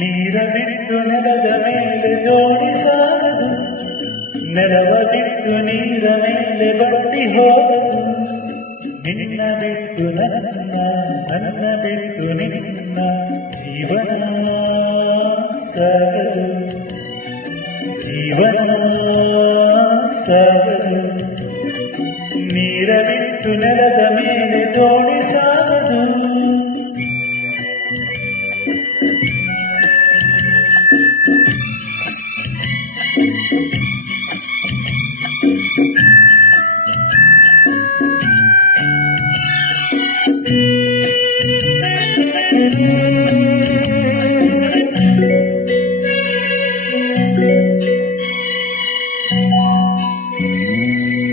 ನೀರ ಬಿಟ್ಟು ನೆಲದ ಮೇಲೆ ದೋಣಿ ಸಾಗದು, ನೆಲವ ಬಿಟ್ಟು ನೀರ ಮೇಲೆ ಬಟ್ಟಿ ಹೋಗದು. ನಿನ್ನ ಬಿಟ್ಟು ನನ್ನ, ನನ್ನ ಬಿಟ್ಟು ನಿನ್ನ ಜೀವನ ಸಾಗದು, ಜೀವನ ಸಾಗದು. ನೀರ ಬಿಟ್ಟು ನೆಲದ ಮೇಲೆ ದೋಣಿ ಸಾಗದು.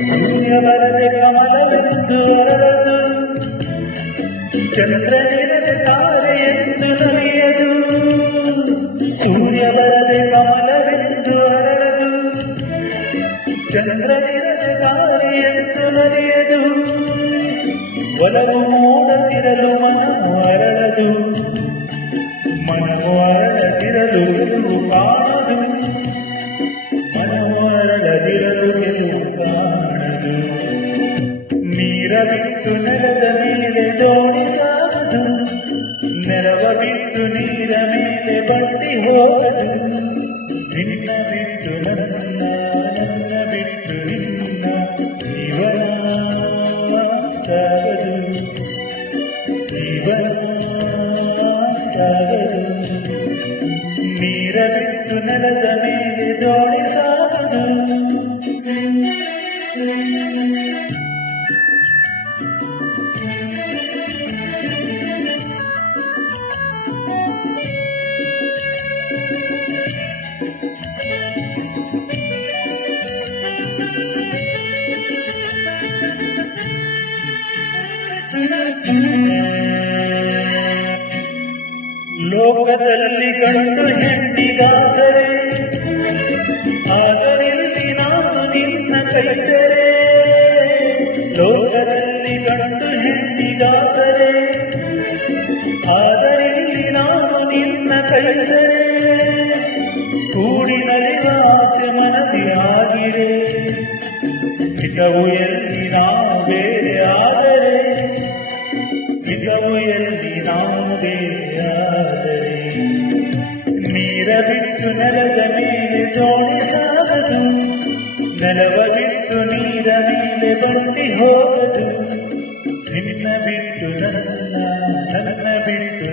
ಸೂರ್ಯ ಬರದೆ ಕಮಲವೆಂದು ಅರಳದು, ಚಂದ್ರನಿರದೆ ತಾರೆಯೆಂದು ನಲಿಯದು. ಸೂರ್ಯ ಬರದೆ ಕಮಲವೆಂದು ಅರಳದು, ಚಂದ್ರನಿರದೆ ತಾರೆಯೆಂದು ನಲಿಯದು. ಒಲವು ಮೋಡದಿರಲು ಮನವು ಅರಳದು, ಮನವು ಅರಳದಿರಲು ಗೆಲುವು ಕಾಣದು, ಮನವು ಅರಳದಿರಲು ಗೆಲುವು ಕಾಣದು. ನೀರ ಬಿಟ್ಟು ನೆಲದ ಮೇಲೆ ದೋಣಿ ಸಾಗದು, ನೆಲವ ಬಿಟ್ಟು ನೀರ ಮೇಲೆ ಬಟ್ಟಿ ಹೋಗದು. ನಿನ್ನ ಬಿಟ್ಟು ನನ್ನ, ನನ್ನ ಬಿಟ್ಟು ನಿನ್ನ ಜೀವನ ಸಾಗದು, ಜೀವನ ಸಾಗದು. ನೀರ ಬಿಟ್ಟು ನೆಲದ ಮೇಲೆ ದೋಣಿ ಸಾಗದು. ಲೋಕದಲ್ಲಿ ಗಂಡು ಹೆಣ್ಣಿಗಾಸರೆ, ಆದರಿಲ್ಲಿ ನಾನು ನಿನ್ನ ಕೈಸರೆ. ಲೋಕದಲ್ಲಿ ಗಂಡು ಹೆಣ್ಣಿಗಾಸರೆ, ಆದರಿಲ್ಲಿ ನಾನು ನಿನ್ನ ಕೈಸರೆ. ಕೂಡಿನಲ್ಲಿನ ಆಸೆ ಮನದಿ ಆಗಿದೆ, ಹಿತವು ಎಲ್ಲಿ ನಾವು ಬೇರೆ ಆದರೆ, ಹಿತವು ಎಲ್ಲಿ ನಾವು ಬೇರೆ ಆದರೆ. ನೀರ ಬಿಟ್ಟು ನೆಲದ ಮೇಲೆ ದೋಣಿ ಸಾಗದು, ನೆಲವ ಬಿಟ್ಟು ನೀರ ಮೇಲೆ ಬಟ್ಟಿ ಹೋಗದು. ನಿನ್ನ ಬಿಟ್ಟು ನನ್ನ, ನನ್ನ ಬಿಟ್ಟು